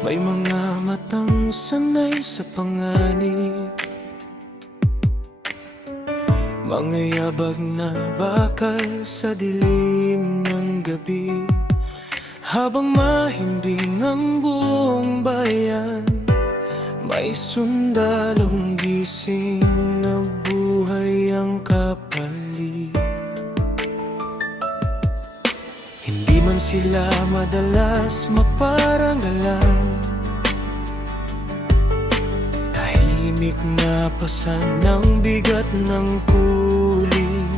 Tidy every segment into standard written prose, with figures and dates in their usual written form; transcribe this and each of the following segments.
May mga matang sanay sa panganib, mga yabag na bakal sa dilim ng gabi. Habang mahimbing ang buong bayan, may sundalong gising na buhay ang kapalit. Hindi man sila madalas maparangalan, tahimik na pasan ng bigat ng kuling.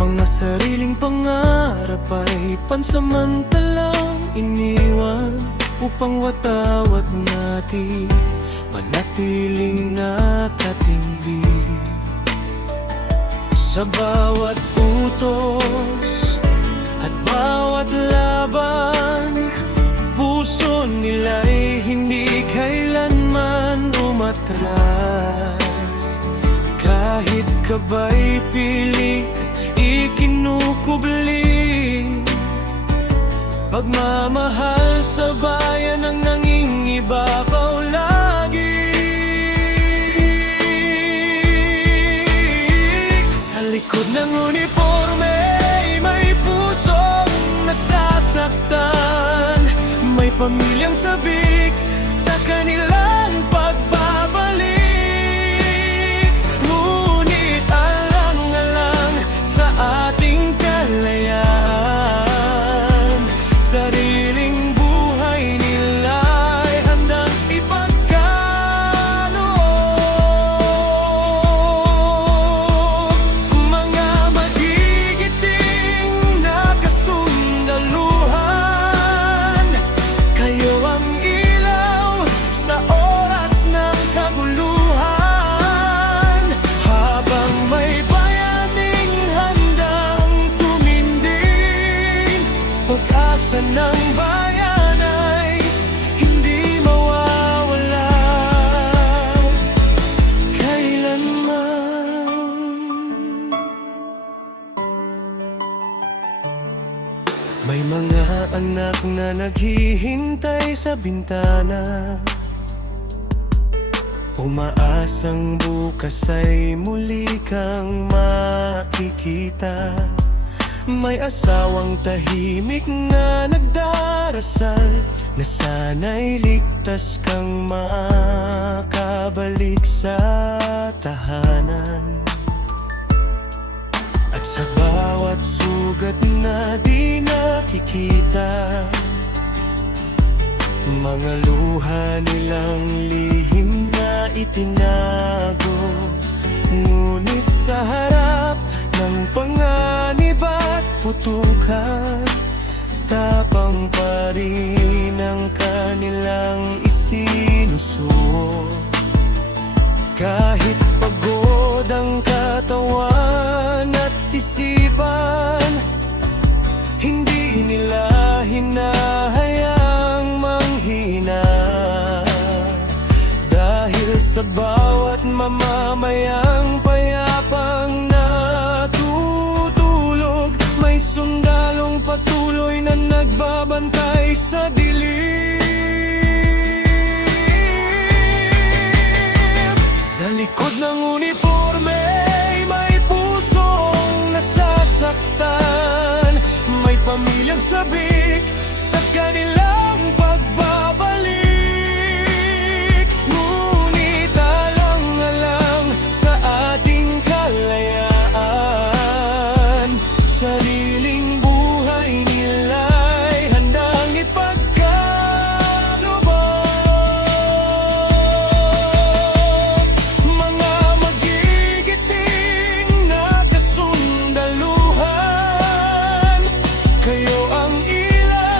Mga sariling pangarap ay pansamantalang iniwan, upang watawat natin manatiling nakatindig. Sa bawat utos at bawat laban, puso nila'y hindi kailanman umatras. Kahit kaba'y pilit ikinukubli, pagmamahal sa bayan ang nangingibabaw lagi. Sa likod ng uniforme may pusong nasasaktan, may pamilyang sabik sa kanilang pagbabalik. Ngunit alang-alang sa ating kalayaan, sariling buhay nila'y handang ipagkaloob. Mga magigiting na kasundaluhan, kayo ang ilaw sa oras ng kaguluhan. Habang may bayaning handang tumindig, pag-asa ng bayan ay hindi mawawala kailanman. May mga anak na naghihintay sa bintana, umaasang bukas ay muli kang makikita. May asawang tahimik na nagdarasal, na sana'y ligtas kang makabalik sa tahanan. At sa bawat sugat na di nakikita, mga luha nilang lihim na itinago. Ngunit sa harap ng panganib at putukan, tapang pa rin ang kanilang isinusuot. Kahit pagod ang katawan at isipan, hindi nila hinahayang manghina. Dahil sa bawat mamamayang payapang natutulog, may sundalong patuloy na nagbabantay sa dilim. Sa likod ng uniforme may pusong nasasaktan, may pamilyang sabik sa kanilang pagbabalik. Ngunit alang-alang sa ating kalayaan, sariling buhay nila'y handang ipagkaloob. Mga magigiting na kasundaluhan, kayo ang ilaw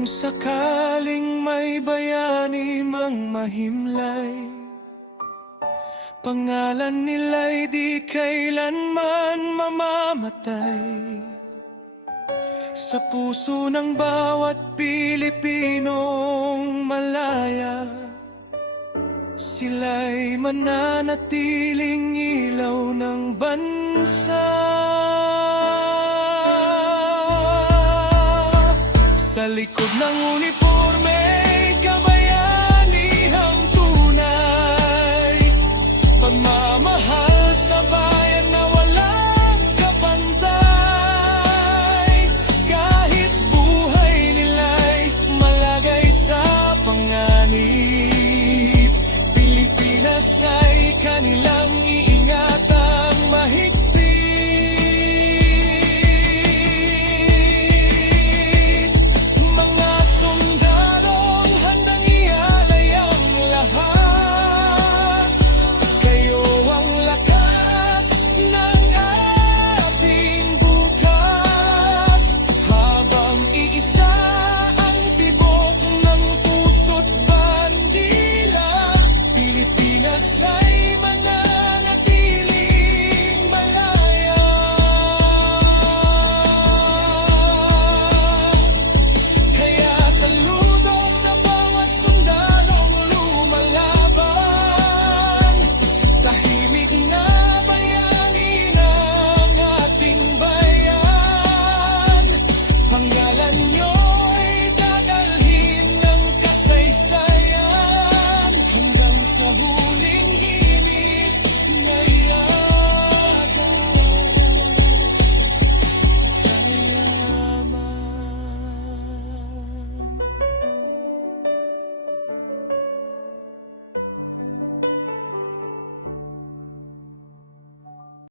Kung sakaling may bayani mang mahimlay, pangalan nila'y di kailanman mamamatay. Sa puso ng bawat Pilipinong malaya, sila'y mananatiling ilaw ng bansa. Sa likod ng uniforme